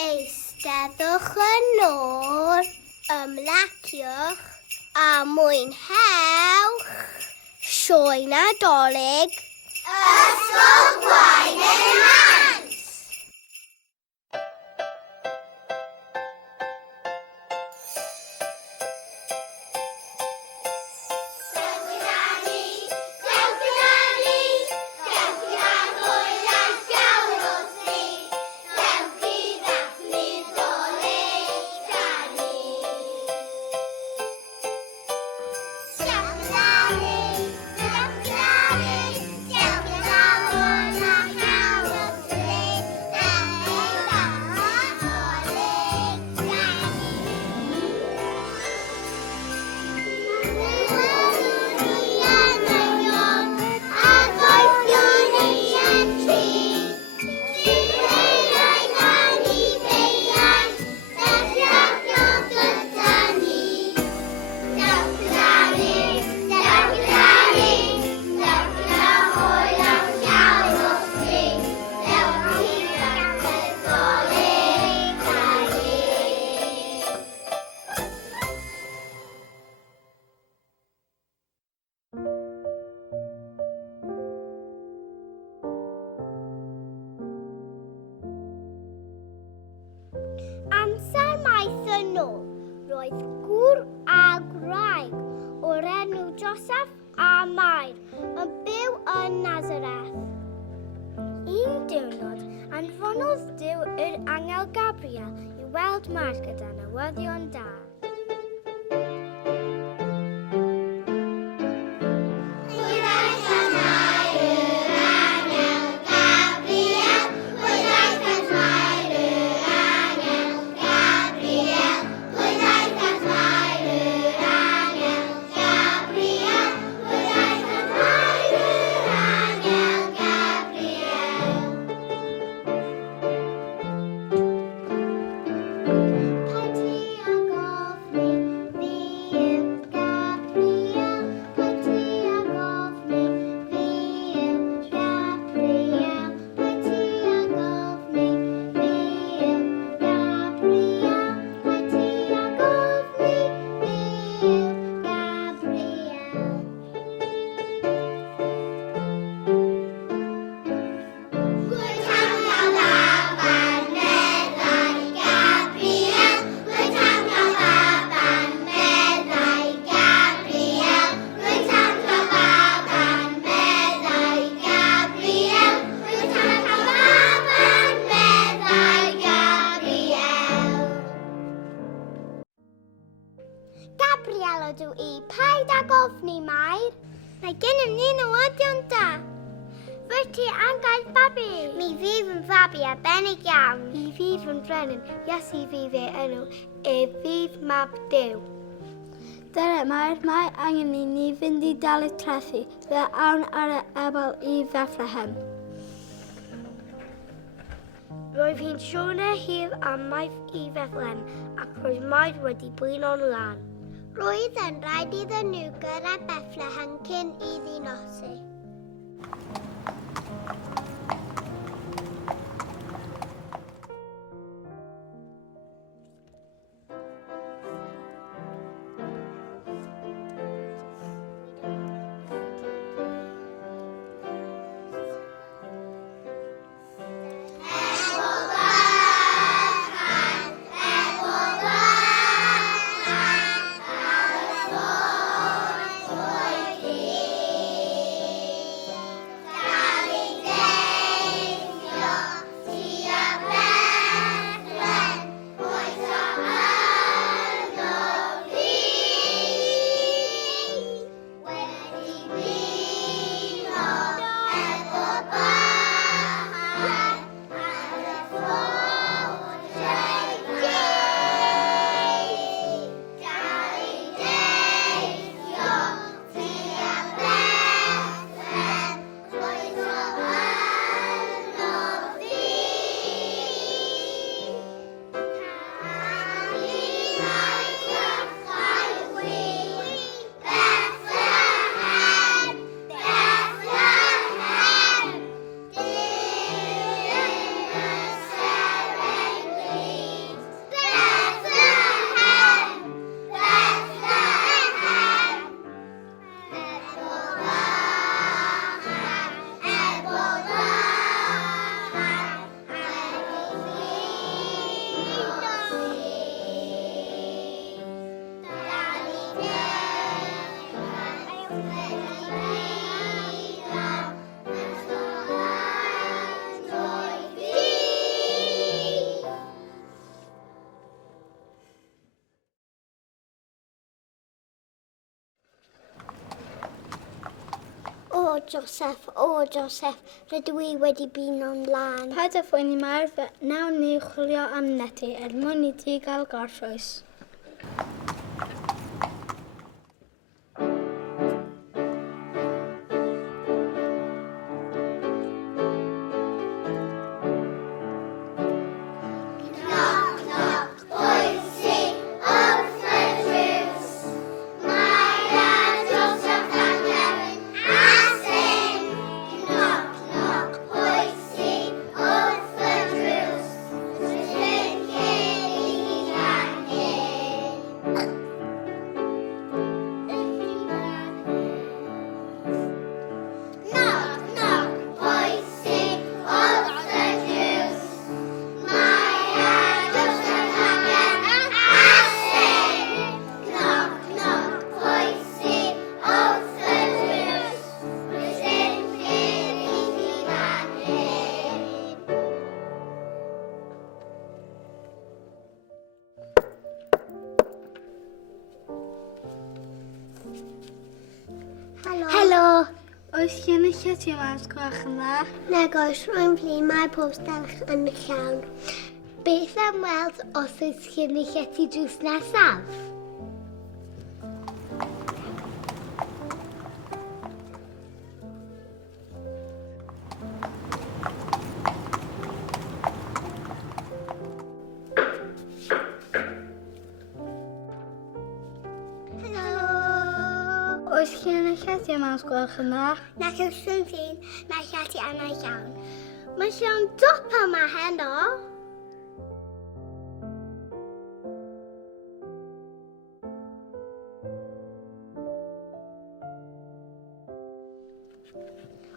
Eisteddwch yn ôl, ymlaciwch a mwynhewch Sioe Nadolig Ysgol Gwaun Y Nant. Amser maith yn ôl, roedd gŵr a gwraig o'r enw Joseph a Mair yn byw yn Nazareth. Un diwrnod, anfonodd Duw yr angel Gabriel I weld Mair gyda newyddion da. Gabriel ydw I, paid ag ofni Mair. Mae gennym ni newyddion da. Rwyt ti angen babi? Mi fydd yn fabi arbennig iawn. Mi fydd yn brenin, Iesu fydd ei enw, fydd mab Duw. Dyna Mair, mae angen ni fynd I dalu trethu, fe awn ar y ebol I Bethlehem. Roedd hi'n siwrne hir am maith I Bethlehem ac roedd Mair wedi blino'n lan. Roedd yn rhaid iddyn nhw gyrraedd Bethlehem cyn iddi nosi. Joseph, rydw i wedi bin o'n lan. Paid â phoeni Mair, nawn ni chwilio am neti mwyn i ti gael gorffwys. Helo. Oes gen i lle ti mas gwach yn dda? Nag oes, rwy'n flin mae pob stelch yn llawn. Beth am weld os oes gen i lle ti drws nesaf? Oes gen i lle ti mas gwach yn dda? Nag oes rwy'n flin, mae lle ti anna llawn. Mae llawn dop yma heno.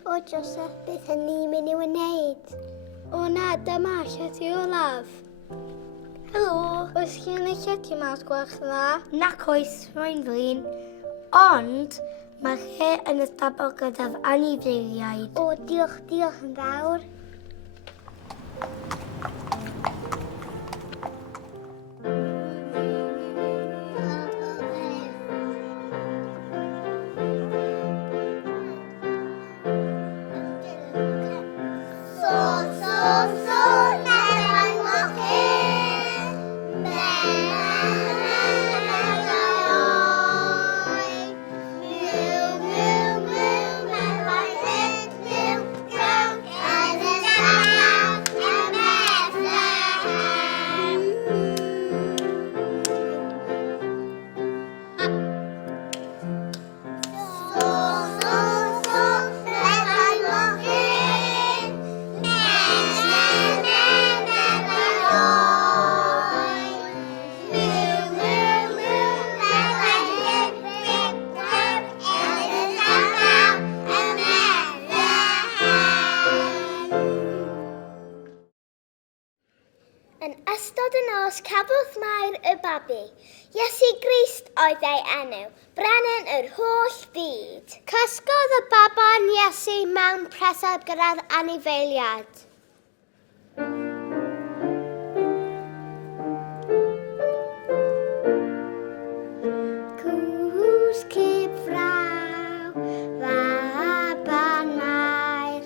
O, Joseph, beth yn ni'n mynd i wneud? O na, dyma lle ti olaf. Helo. Oes gen i lle ti mas gwach yn dda? Nac oes, rwy'n flin. Ond, mae lle yn ystafell gyda'r anifeiliaid. O, diolch yn fawr. Yn ystod y nos cafodd Mair y babi. Iesu Grist oedd ei enw, brenin yr holl byd. Cysgodd y baban Iesu mewn presab gyda'r anifeiliad. Cwsg fraw, baban Mair,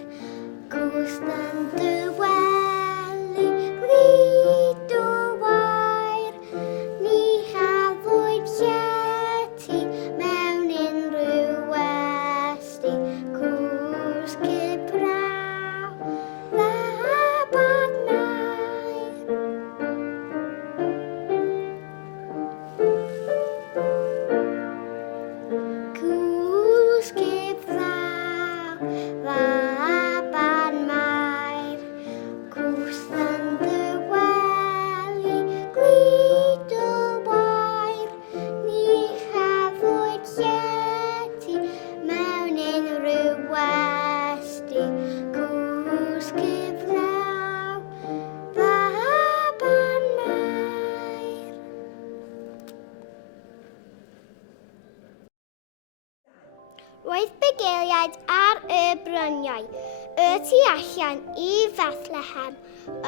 gwst yn dyweli, grid o wair. Ni chafwyd llety mewn unrhyw westi. Cwsg braw, baban Mair. Cwsg braw, baban Mair. Gwst yn dyweli, grid o wair. Ni chafwyd llety mewn unrhyw westi. Cwsg braw, baban Mair. Roedd bugeiliaid ar y bryniau, y tu allan I Bethlehem,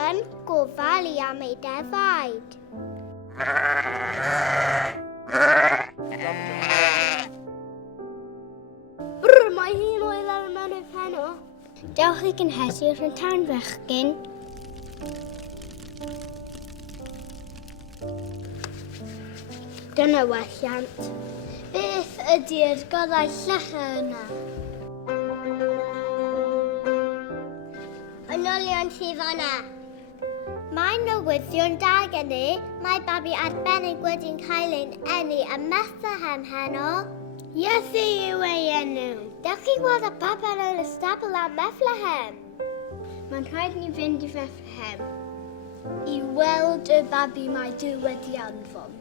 yn gofal I am ei defaid. Mae hi'n oel ar mewn heno. Dewch i gynhesu'r yn tan fechgyn. Dyna welliant. Beth ydy'r gorau llechau yna? Ynolion sydd fan'na. Mae newyddion da gen i. Mae babi arbennig wedi'n cael ein eni ym Bethlehem heno. Iesu yw ei enw. Dewch chi weld y baban yn y stabl am Bethlehem. Mae'n rhaid ni fynd i Bethlehem i weld y babi mae Duw wedi anfon.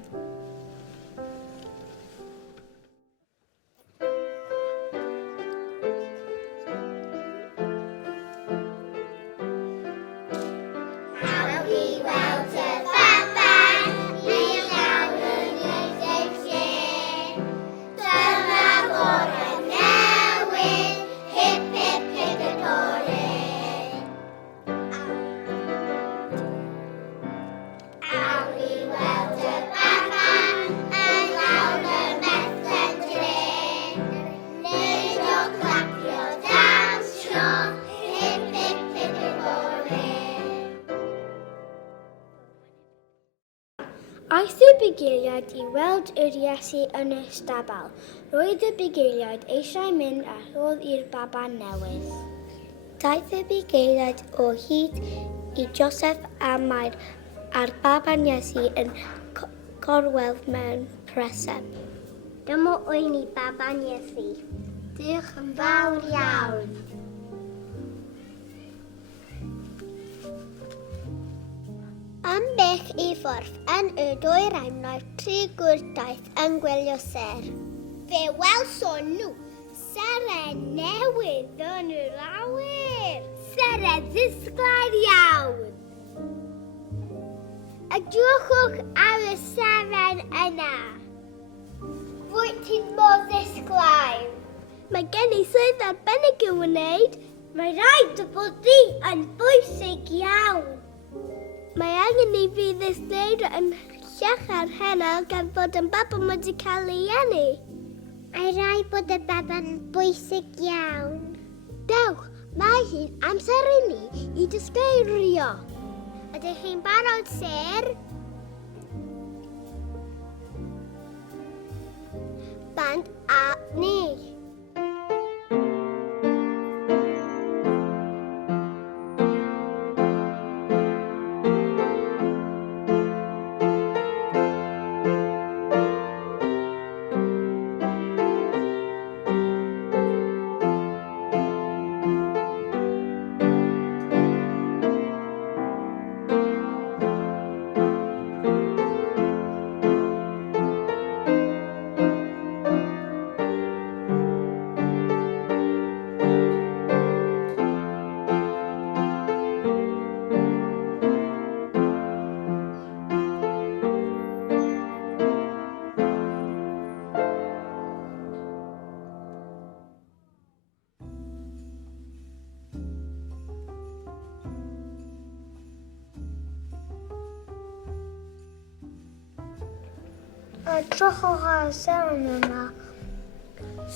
Aeth y bugeiliad i weld yr Iesu yn y stabl. Roedd y bugeiliad eisiau mynd a ddod i'r baban newydd. Daeth y bugeiliad o hyd i Joseph a mae'r a'r baban Iesu yn gorwedd mewn presem. Dyma wy'n i baban Iesu. Diolch yn fawr iawn. Am bech i ffwrdd yn y dwyrain mae'r tri gwrtaeth yn gwylio ser. Fe welson nhw seren newydd yn yr awyr. Seren ddisglair iawn. Edrychwch ar y seren yna. Rwyt ti'n mor ddisglair. Mae gen i swydd arbennig i'w wneud. Mae rhaid y bod di yn bwysig iawn. Mae angen i fi ddisglair yn llachar heno gan fod yn baban wedi cael ei eni. Mae rhaid bod y baban yn bwysig iawn. Dewch, mae hi'n amser i ni i disgleirio. Ydych chi'n barod, sir? Band a ni. Edrychwch ar seren yna.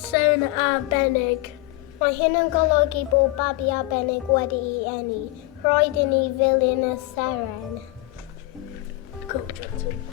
Seren arbennig. Mae hyn yn golygu bod babi arbennig wedi ei eni. Rhaid i ni ddilyn y seren. Go, Johnson.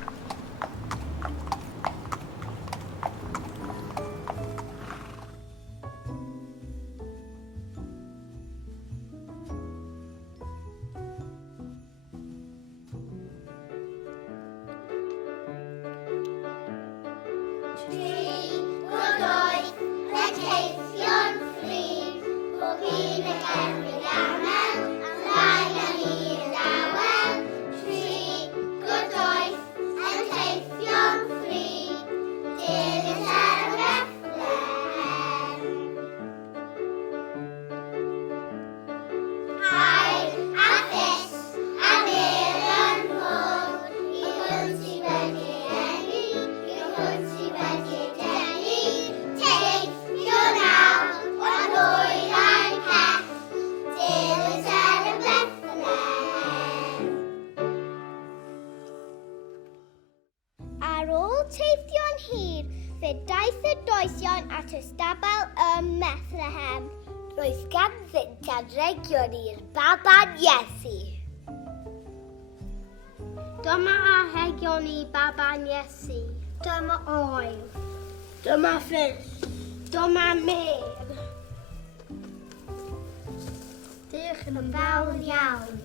Fe daeth y doesion at y stabl ym Bethlehem. Roedd ganddynt anrhegion i'r baban Iesu. Dyma anrhegion i baban Iesu. Dyma oer. Dyma ffys. Dyma myr. Diolch yn fawr iawn.